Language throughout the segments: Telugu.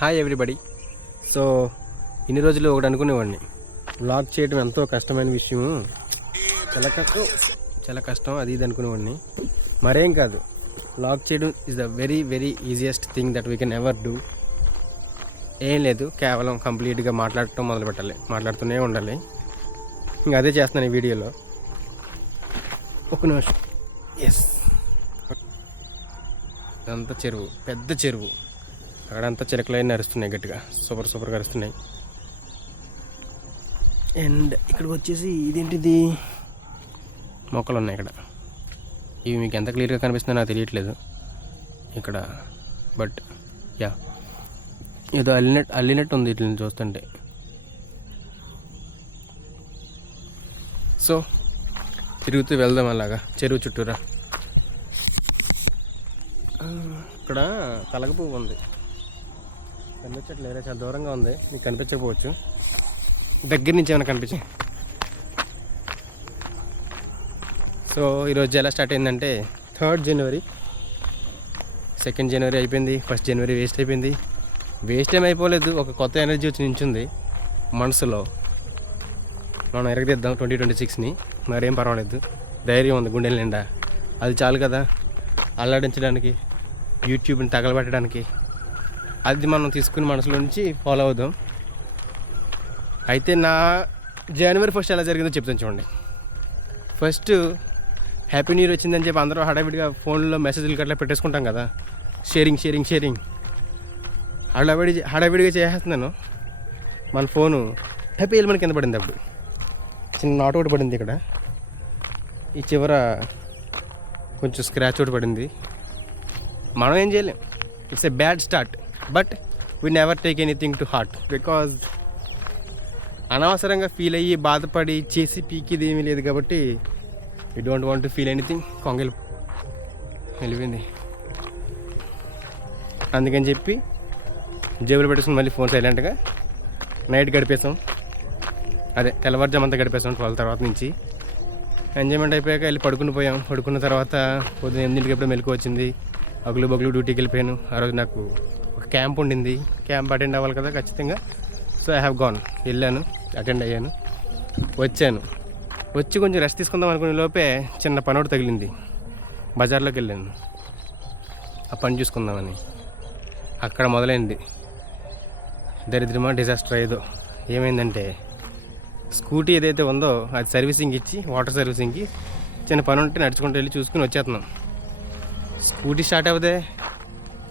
Hi everybody. సో ఇన్ని రోజులు ఒకటి అనుకునేవాడిని, వ్లాగ్ చేయడం ఎంతో కష్టమైన విషయము, చాలా కష్టం అది ఇది అనుకునేవాడిని. మరేం కాదు, వ్లాగ్ చేయడం is the very very easiest thing that we can ever do. ఏం లేదు, కేవలం కంప్లీట్గా మాట్లాడటం మొదలు పెట్టాలి, మాట్లాడుతూనే ఉండాలి. ఇంకా అదే చేస్తున్నాను ఈ వీడియోలో. ఒక నిమిషం. ఎస్, ఇదంతా చెరువు, పెద్ద చెరువు. అక్కడంతా చిలకలైన అరుస్తున్నాయి, గట్టిగా సూపర్గా అరుస్తున్నాయి. అండ్ ఇక్కడికి వచ్చేసి ఇదేంటిది, మొక్కలు ఉన్నాయి ఇక్కడ. ఇవి మీకు ఎంత క్లియర్గా కనిపిస్తుందో నాకు తెలియట్లేదు ఇక్కడ, బట్ యా ఏదో అల్లినట్టు ఉంది ఇట్లని చూస్తుంటే. సో తిరుగుతూ వెళ్దాం అలాగా చెరువు చుట్టూరా. ఇక్కడ కలగ పువ్వు ఉంది, కనిపించట్లేదా? చాలా దూరంగా ఉంది, మీకు కనిపించకపోవచ్చు. దగ్గర నుంచి ఏమైనా కనిపించి. సో ఈరోజు ఎలా స్టార్ట్ అయిందంటే 3rd జనవరి, 2nd జనవరి అయిపోయింది, 1st జనవరి వేస్ట్ అయిపోయింది. వేస్ట్ ఏం అయిపోలేదు, ఒక కొత్త ఎనర్జీ వచ్చి నించుంది మనసులో. మనం ఎరగదిద్దాం 2026ని, మరేం పర్వాలేదు. ధైర్యం ఉంది గుండెల నిండా, అది చాలు కదా అల్లాడించడానికి, యూట్యూబ్ని తగలబెట్టడానికి. అది మనం తీసుకుని మనసులో నుంచి ఫాలో అవుదాం. అయితే నా జనవరి 1st ఎలా జరిగిందో చెప్తాను చూడండి. ఫస్ట్ హ్యాపీ న్యూ ఇయర్ వచ్చిందని చెప్పి అందరూ హడావిడిగా ఫోన్లో మెసేజ్లు గట్లా పెట్టేసుకుంటాం కదా, షేరింగ్ హడావిడిగా చేసేస్తున్నాను. మన ఫోను హ్యాపీ ఎలిమెంట్ కింద పడింది. అప్పుడు చిన్న నాట్ ఒకటి పడింది ఇక్కడ, ఈ చివర కొంచెం స్క్రాచ్ ఒకటి పడింది. మనం ఏం చేయలేం, it's a bad start, but we never take anything to heart. Because అనవసరంగా ఫీల్ అయ్యి బాధపడి చేసి పీకిది ఏమీ లేదు కాబట్టి we don't want to feel anything. కొంగలు వెళ్ళిపోయింది, అందుకని చెప్పి జేబులో పెట్టేసుకుని మళ్ళీ ఫోన్ సైలెంట్గా నైట్ గడిపేసాం. అదే తెల్లవారుజామంతా గడిపేసాం. 12 తర్వాత నుంచి ఎంజాయ్మెంట్ అయిపోయాక వెళ్ళి పడుకున్న తర్వాత పొద్దున్న 8ంటికి ఎప్పుడో మెలకు వచ్చింది. బగులు డ్యూటీకి వెళ్ళిపోయాను. ఆ రోజు నాకు ఒక క్యాంప్ ఉండింది, క్యాంప్ అటెండ్ అవ్వాలి కదా ఖచ్చితంగా. సో ఐ హ్యావ్ గాన్, వెళ్ళాను, అటెండ్ అయ్యాను, వచ్చి కొంచెం రెస్ట్ తీసుకుందాం అనుకునే లోపే చిన్న పని ఒకటి తగిలింది. బజార్లోకి వెళ్ళాను ఆ పని చూసుకుందామని. అక్కడ మొదలైంది దరిద్రమా డిజాస్టర్. ఏమైందంటే స్కూటీ ఏదైతే ఉందో అది సర్వీసింగ్ ఇచ్చి, వాటర్ సర్వీసింగ్కి చిన్న పని ఉంటే నడుచుకుంటూ వెళ్ళి చూసుకుని వచ్చేస్తున్నాం. స్కూటీ స్టార్ట్ అవ్వదే,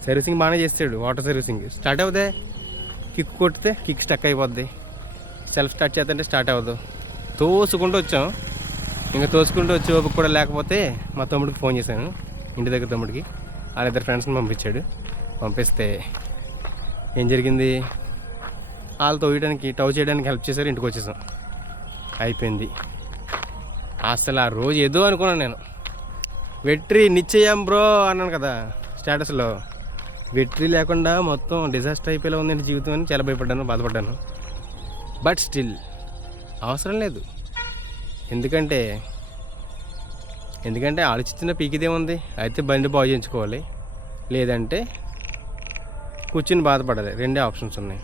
సర్వీసింగ్ బాగానే చేస్తాడు, వాటర్ సర్వీసింగ్ స్టార్ట్ అవ్వదే. కిక్ కొడితే కిక్ స్టక్ అయిపోద్ది, సెల్ఫ్ స్టార్ట్ చేద్దంటే స్టార్ట్ అవ్వదు. తోసుకుంటూ వచ్చాం. ఇంకా తోసుకుంటూ వచ్చి ఓపిక కూడా లేకపోతే మా తమ్ముడికి ఫోన్ చేశాను, ఇంటి దగ్గర తమ్ముడికి. వాళ్ళిద్దరు ఫ్రెండ్స్ని పంపిస్తే ఏం జరిగింది, వాళ్ళతో టవ్ చేయడానికి హెల్ప్ చేశారు. ఇంటికి వచ్చేసాం, అయిపోయింది. అసలు ఆ రోజు ఏదో అనుకున్నాను నేను, వెట్రీ నిశ్చయం బ్రో అన్నాను కదా స్టేటస్లో. వెట్రీ లేకుండా మొత్తం డిజాస్టర్ అయిపోయేలా ఉందండి జీవితం అని చాలా భయపడ్డాను, బాధపడ్డాను. బట్ స్టిల్ అవసరం లేదు. ఎందుకంటే ఆలోచించిన పీకిదేముంది. అయితే బండి బాగు చేయించుకోవాలి, లేదంటే కూర్చుని బాధపడాలి. 2 ఆప్షన్స్ ఉన్నాయి.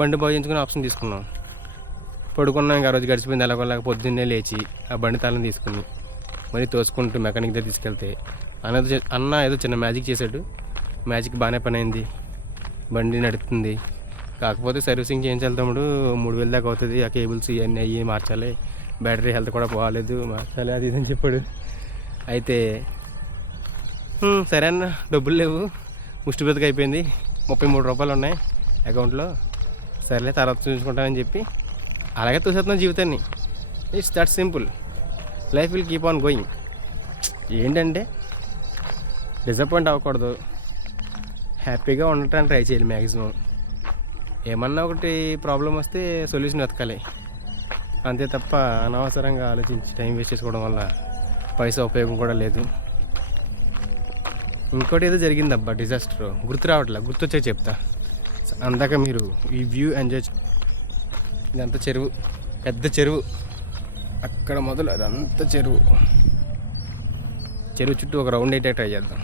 బండి బాగు చేయించుకునే ఆప్షన్ తీసుకున్నాం, పడుకున్నాం. ఇంకా ఆ రోజు గడిచిపోయింది. ఎలాగోలాగా పొద్దున్నే లేచి ఆ బండి తాళం తీసుకుని మరి తోసుకుంటూ మెకానిక్ దగ్గర తీసుకెళ్తే అన్న ఏదో చిన్న మ్యాజిక్ చేశాడు. మ్యాజిక్ బాగానే పని అయింది, బండి నడుస్తుంది. కాకపోతే సర్వీసింగ్ చేయించాలి తమ్ముడు, 3000 దాకా అవుతుంది. ఆ కేబుల్స్ ఇవన్నీ అయ్యి మార్చాలి, బ్యాటరీ హెల్త్ కూడా బాగాలేదు, మార్చాలి, అది ఇదని చెప్పాడు. అయితే సరే అన్న, డబ్బులు లేవు, ముష్టి బతికి అయిపోయింది, 33 రూపాయలు ఉన్నాయి అకౌంట్లో. సరేలే తర్వాత చూసుకుంటామని చెప్పి అలాగే తోసేస్తున్నాం జీవితాన్ని. It's that simple. Life will keep on going. ఏంటంటే డిసప్పాయింట్ అవ్వకూడదు, హ్యాపీగా ఉండటానికి ట్రై చేయాలి మ్యాక్సిమం. ఏమన్నా ఒకటి ప్రాబ్లం వస్తే సొల్యూషన్ వెతకాలి, అంతే తప్ప అనవసరంగా ఆలోచించి టైం వేస్ట్ చేసుకోవడం వల్ల పైసా ఉపయోగం కూడా లేదు. ఇంకోటి ఏదో జరిగిందబ్బా డిజాస్టర్, గుర్తొచ్చే చెప్తా. అందాక మీరు ఈ వ్యూ ఎంజాయ్. ఇదంతా చెరువు, పెద్ద చెరువు. అక్కడ మొదలు అదంతా చెరువు చుట్టూ ఒక రౌండ్ అయితే ట్రై చేద్దాం.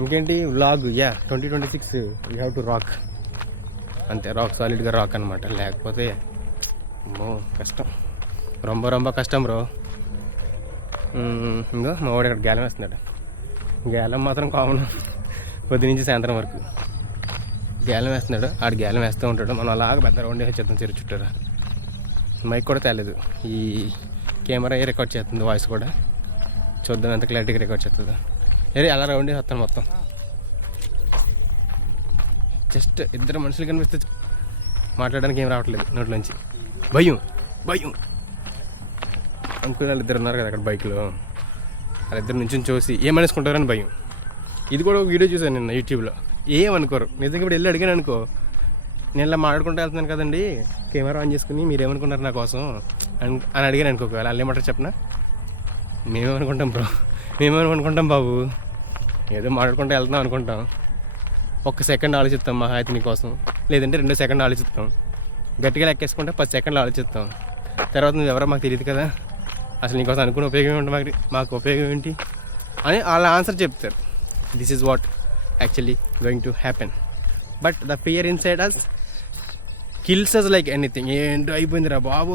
ఇంకేంటి vlog 2026 we have to rock, అంతే. రాక్ సాలిడ్గా రాక్ అనమాట, లేకపోతే అమ్మో కష్టం, రొంబ కష్టం బ్రో. ఇంకో మా వాడు ఇక్కడ గేలం వేస్తున్నాడు. గేలం మాత్రం కామన్, పొద్దు నుంచి సాయంత్రం వరకు గేలం వేస్తున్నాడు. ఆడు గేలం వేస్తూ ఉంటాడు, మనం అలాగా పెద్ద రౌండ్ వచ్చేద్దాం చెరు చుట్టారా. మైక్ కూడా తేలేదు, ఈ కెమెరా రికార్డ్ చేస్తుంది, వాయిస్ కూడా. చూద్దాం ఎంత క్లారిటీగా రికార్డ్ చేస్తుందో. అలా రౌండ్ వస్తాను మొత్తం. జస్ట్ ఇద్దరు మనుషులు కనిపిస్తే మాట్లాడడానికి ఏం రావట్లేదు నోట్లోంచి. భయం అనుకునే వాళ్ళు ఇద్దరు ఉన్నారు కదా అక్కడ బైక్లో, వాళ్ళిద్దరు నుంచి చూసి ఏమనేసుకుంటారని భయం. ఇది కూడా ఒక వీడియో చూసాను నిన్న యూట్యూబ్లో. ఏమనుకోరు నిజంగా. ఇప్పుడు వెళ్ళి అడిగాను అనుకో, నేను ఇలా మాట్లాడుకుంటూ వెళ్తున్నాను కదండి కెమెరా ఆన్ చేసుకుని, మీరేమనుకున్నారు నా కోసం అని అడిగాను అనుకో. వాళ్ళు ఏమంటారు చెప్పనా, మేమేమనుకుంటాం బ్రో, మేమేమనుకుంటాం బాబు, ఏదో మాట్లాడుకుంటూ వెళ్తున్నాం అనుకుంటాం. 1 సెకండ్ ఆలోచిస్తాం మా హాయితీ నీ కోసం, లేదంటే 2 సెకండ్ ఆలోచిస్తాం. గట్టిగా లెక్కేసుకుంటే 10 సెకండ్లు ఆలోచిస్తాం. తర్వాత నువ్వు ఎవరో మాకు తెలియదు కదా, అసలు నీకోసం అనుకునే ఉపయోగం ఏంటి, మాకు ఉపయోగం ఏంటి అని వాళ్ళ ఆన్సర్ చెప్తారు. This is what actually going to happen. But the fear inside us kills us like anything. ఏంటో అయిపోయిందిరా బాబు,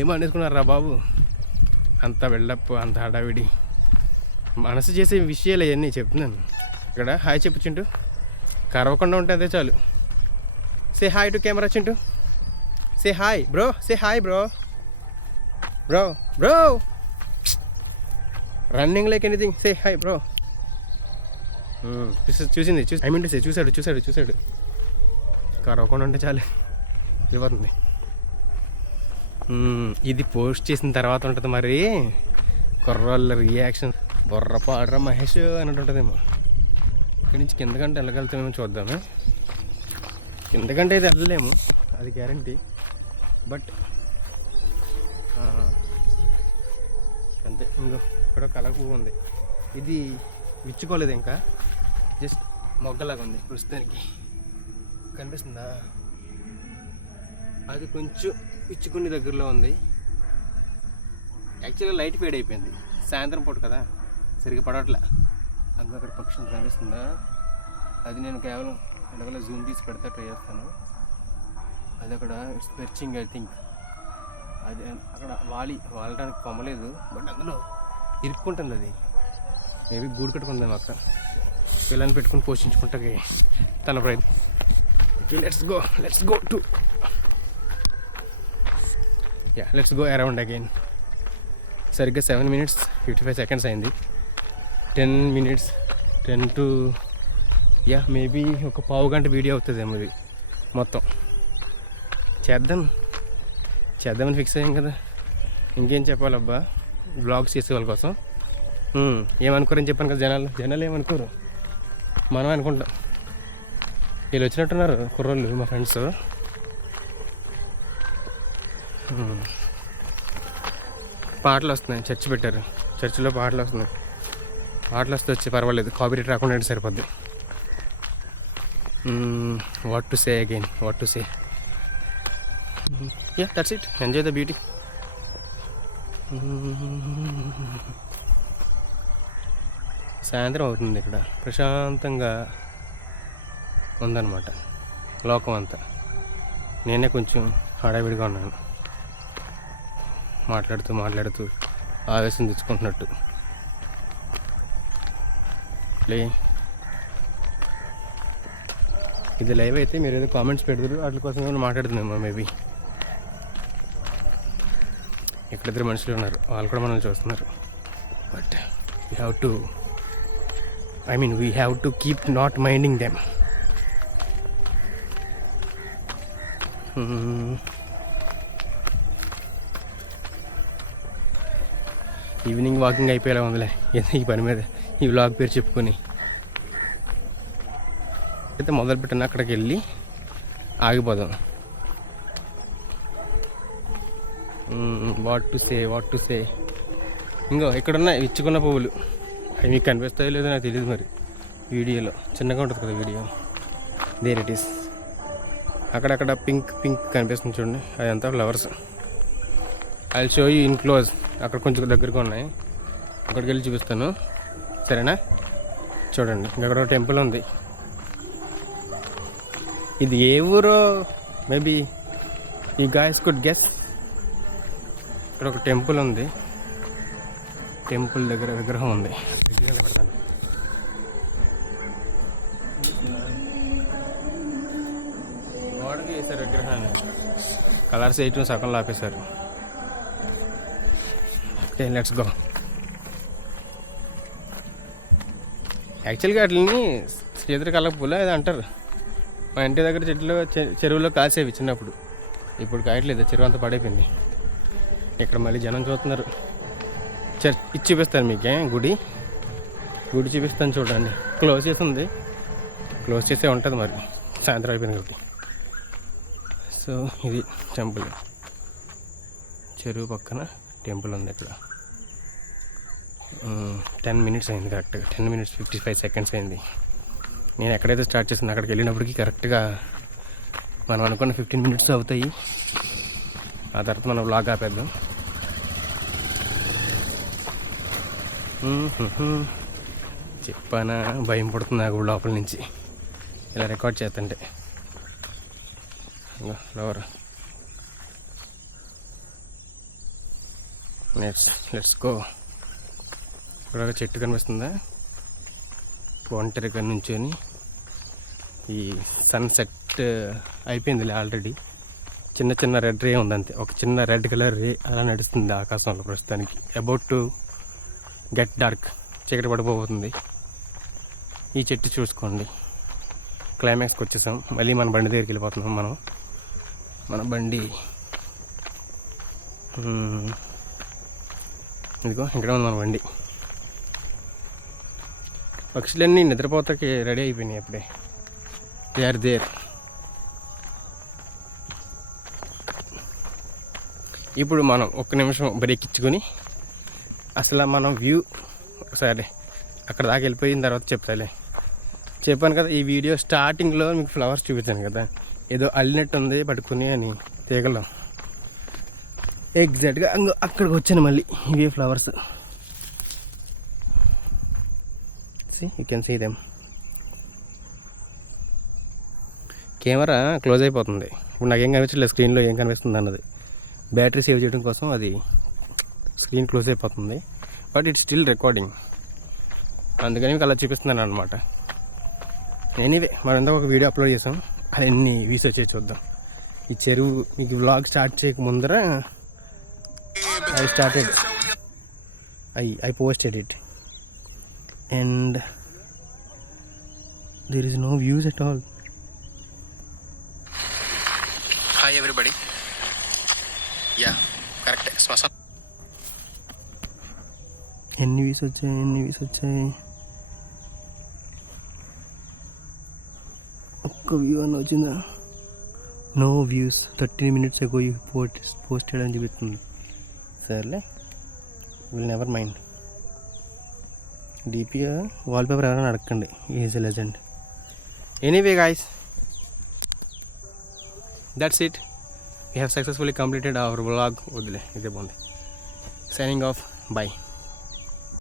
ఏమనేసుకున్నారా బాబు, అంత బిల్డప్, అంత హడావిడి, మనసు చేసే విషయాలు అవన్నీ చెప్తున్నాను. ఇక్కడ హాయ్ చెప్పు చింటూ, కరవకుండా ఉంటే అదే చాలు. Say hi to camera Chintu, say hi bro, say hi bro, running like anything, say hi bro. చూసింది ఐ మీన్ టు సే చూశాడు. కరవకుండా ఉంటే చాలు, వెళ్ళిపోతుంది. ఇది పోస్ట్ చేసిన తర్వాత ఉంటుంది మరి కుర్రోళ్ళ రియాక్షన్. బొర్రపాడరా మహేష్ అన్నట్టు ఉంటుందేమో. ఇక్కడి నుంచి కిందకంటే వెళ్ళగలుగుతామేమో చూద్దాము. కిందకంటే అయితే వెళ్ళలేము, అది గ్యారంటీ. బట్ అంతే. ఇంకో ఇక్కడ కలర్ పువ్వు ఉంది, ఇది విచ్చుకోలేదు ఇంకా, జస్ట్ మొగ్గలాగా ఉంది ప్రస్తుతానికి. కనిపిస్తుందా, అది కొంచెం విచ్చుకుని దగ్గరలో ఉంది. యాక్చువల్గా లైట్ ఫేడ్ అయిపోయింది, సాయంత్రం పూట కదా, సరిగ్గా పడట్లే. అందులో అక్కడ పక్షులు కనిపిస్తుందా, అది నేను కేవలం ఎడగల జూమ్ తీసి పెడతా ట్రై చేస్తాను. అది అక్కడ ఇట్స్ పెర్చింగ్ ఐ థింక్. అది అక్కడ వాలడానికి పొమ్మలేదు, బట్ అందులో ఇరుక్కుంటుంది. అది మేబీ గూడు కట్టుకుందాం అక్కడ, పిల్లల్ని పెట్టుకుని పోషించుకుంటే తన ప్రయత్నం. Let's go to let's go around again. సరిగ్గా 7 minutes 55 seconds అయింది. 10 minutes 10 to మేబీ ఒక పావు గంట వీడియో అవుతుందేమో ఇది మొత్తం. చేద్దామని ఫిక్స్ అయ్యాం కదా, ఇంకేం చెప్పాలబ్బా. బ్లాగ్స్ చేసే వాళ్ళ కోసం ఏమనుకోరని చెప్పాను కదా. జనాలు ఏమనుకోరు, మనం అనుకుంటాం. వీళ్ళు వచ్చినట్టున్నారు కుర్రోళ్ళు, మా ఫ్రెండ్స్. పాటలు వస్తున్నాయి, చర్చ్ పెట్టారు, చర్చిలో పాటలు వస్తున్నాయి. పాటలు వస్తే వచ్చి పర్వాలేదు, కాపీరైట్ రాకుండా అంటే సరిపోద్ది. What to say again, what to say. That's it, enjoy the beauty. సాయంత్రం అవుతుంది, ఇక్కడ ప్రశాంతంగా ఉందన్నమాట లోకం అంతా. నేనే కొంచెం హడావిడిగా ఉన్నాను, మాట్లాడుతూ ఆవేశం తెచ్చుకుంటున్నట్టు. ఇది లైవ్ అయితే మీరు ఏదో కామెంట్స్ పెడతారు, వాటి కోసం ఏమైనా మాట్లాడుతున్నామో మేబీ. ఇక్కడిద్దరు మనుషులు ఉన్నారు, వాళ్ళు కూడా మనల్ని చూస్తున్నారు. But we have to keep not minding them. Evening walking అయిపోయేలా ఉందిలే ఈ పని మీద, ఈ వ్లాగ్ పేరు చెప్పుకొని. అయితే మొదలుపెట్టిన అక్కడికి వెళ్ళి ఆగిపోదాం. What to say. ఇంకో ఇక్కడున్న ఇచ్చుకున్న పువ్వులు, అవి మీకు కనిపిస్తాయో లేదో నాకు తెలియదు మరి. వీడియోలో చిన్నగా ఉంటుంది కదా వీడియో. There it is. అక్కడక్కడ పింక్ కనిపిస్తుంది చూడండి, అదంతా flowers. I show you in close. అక్కడ కొంచెం దగ్గరగా ఉన్నాయి, అక్కడికి వెళ్ళి చూపిస్తాను, సరేనా? చూడండి ఇక్కడ టెంపుల్ ఉంది. ఇది ఏ ఊరో మేబీ ఈ గాయస్ కుడ్ గెస్. ఇక్కడ ఒక టెంపుల్ ఉంది. టెంపుల్ దగ్గర విగ్రహం ఉంది. పెడతాను. గోడకి వేసారు విగ్రహాన్ని. కలర్స్ వేయటం సగంలో ఆపేశారు. Okay, let's go. యాక్చువల్గా వాటిని చేతులు కలపూల అది అంటారు. మా ఇంటి దగ్గర చెట్లు చెరువులో కాసేవి చిన్నప్పుడు. ఇప్పుడు కాయట్లేదు, చెరువు అంతా పడైపోయింది. ఇక్కడ మళ్ళీ జనం చూస్తున్నారు. ఇది చూపిస్తాను మీకే గుడి చూపిస్తాను చూడండి. క్లోజ్ చేసి ఉంది, క్లోజ్ చేసే ఉంటుంది మరి, సాయంత్రం అయిపోయింది కాబట్టి. సో ఇది టెంపుల్, చెరువు పక్కన టెంపుల్ ఉంది. ఇక్కడ 10 minutes అయింది కరెక్ట్గా. 10 minutes 55 seconds అయింది. నేను ఎక్కడైతే స్టార్ట్ చేసింది అక్కడికి వెళ్ళినప్పటికీ కరెక్ట్గా మనం అనుకున్న 15 minutes అవుతాయి. ఆ తర్వాత మనం వ్లాగ్ ఆపేద్దాం. చెప్పానా, భయం పడుతుంది నాకు లోపల నుంచి ఇలా రికార్డ్ చేస్తుంటే. Flower, let's go. ఇక్కడ ఒక చెట్టు కనిపిస్తుందా, ఒంటరిగా నుంచొని. ఈ సన్సెట్ అయిపోయిందిలే ఆల్రెడీ. చిన్న చిన్న రెడ్ రే ఉంది అంతే, ఒక చిన్న రెడ్ కలర్ రే అలా నడుస్తుంది ఆకాశంలో ప్రస్తుతానికి. అబౌట్ టు గెట్ డార్క్, చీకటి పడిపోతుంది. ఈ చెట్టు చూసుకోండి. క్లైమాక్స్కి వచ్చేసాం. మళ్ళీ మన బండి దగ్గరికి వెళ్ళిపోతున్నాం. మన బండి ఇదిగో ఇక్కడ ఉంది మన బండి. పక్షులన్నీ నిద్రపోతాకి రెడీ అయిపోయినాయి అప్పుడే. They are there. ఇప్పుడు మనం ఒక్క నిమిషం బ్రేక్ ఇచ్చుకొని అసలు మనం వ్యూ సరే అక్కడ దాకా వెళ్ళిపోయిన తర్వాత చెప్తాలే. చెప్పాను కదా ఈ వీడియో స్టార్టింగ్లో మీకు ఫ్లవర్స్ చూపించాను కదా, ఏదో అల్లినట్టు ఉంది పట్టుకుని అని తీగలం. ఎగ్జాక్ట్గా అక్కడికి వచ్చాను మళ్ళీ. ఇవే flowers. You can see them. Camera close అయిపోతుంది ఇప్పుడు, నాకేం కనిపించలేదు స్క్రీన్లో ఏం కనిపిస్తుంది అన్నది. బ్యాటరీ సేవ్ చేయడం కోసం అది స్క్రీన్ క్లోజ్ అయిపోతుంది. బట్ ఇట్స్ స్టిల్ రికార్డింగ్, అందుకని మీకు అలా చూపిస్తున్నాను అనమాట. ఎనీవే మనం ఇందాక ఒక వీడియో అప్లోడ్ చేసాం, అది ఎన్ని వ్యూస్ వచ్చాయి చూద్దాం. ఈ చెరువు మీకు వ్లాగ్ స్టార్ట్ చేయక ముందర I posted it and there is no views at all. Hi everybody. Yeah, correct. శ్వాస ఎన్ని వ్యూస్ వచ్చాయి. ఒక్క వ్యూ అన్న వచ్చిందా? No views. 13 minutes ago you posted అని చూపిస్తుంది. సర్లే, will never mind. DP wallpaper ఎవరైనా అడగండి, is a legend. Anyway guys, that's it. We have successfully completed our vlog. వదిలే, ఇదే బాగుంది. Signing off, by.